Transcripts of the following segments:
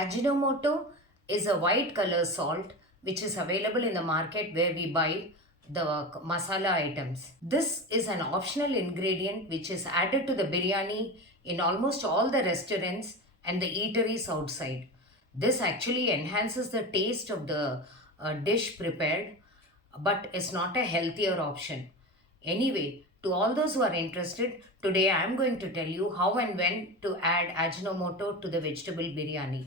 Ajinomoto is a white color salt which is available in the market where we buy the masala items. This is an optional ingredient which is added to the biryani in almost all the restaurants and the eateries outside. This actually enhances the taste of the dish prepared, but is not a healthier option. Anyway, to all those who are interested, today I am going to tell you how and when to add Ajinomoto to the vegetable biryani.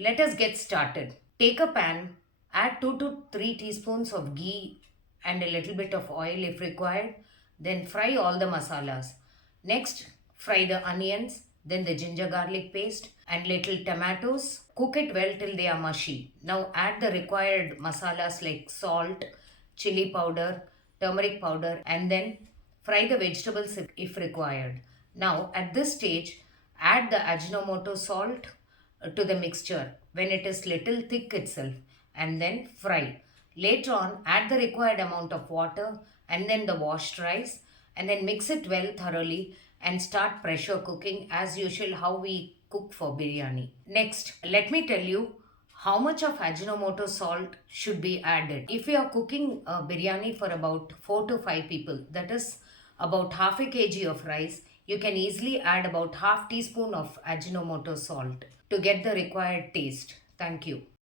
Let us get started. Take a pan, add 2 to 3 teaspoons of ghee and a little bit of oil if required. Then fry all the masalas. Next, fry the onions, then the ginger garlic paste and little tomatoes. Cook it well till they are mushy. Now add the required masalas like salt, chili powder, turmeric powder, and then fry the vegetables if required. Now at this stage, add the Ajinomoto salt to the mixture when it is little thick itself and then fry. Later on, add the required amount of water and then the washed rice and then mix it well thoroughly and start pressure cooking as usual how we cook for biryani. Next, let me tell you how much of Ajinomoto salt should be added. If you are cooking a biryani for about 4 to 5 people, that is about half a kg of rice, you can easily add about half teaspoon of Ajinomoto salt to get the required taste. Thank you.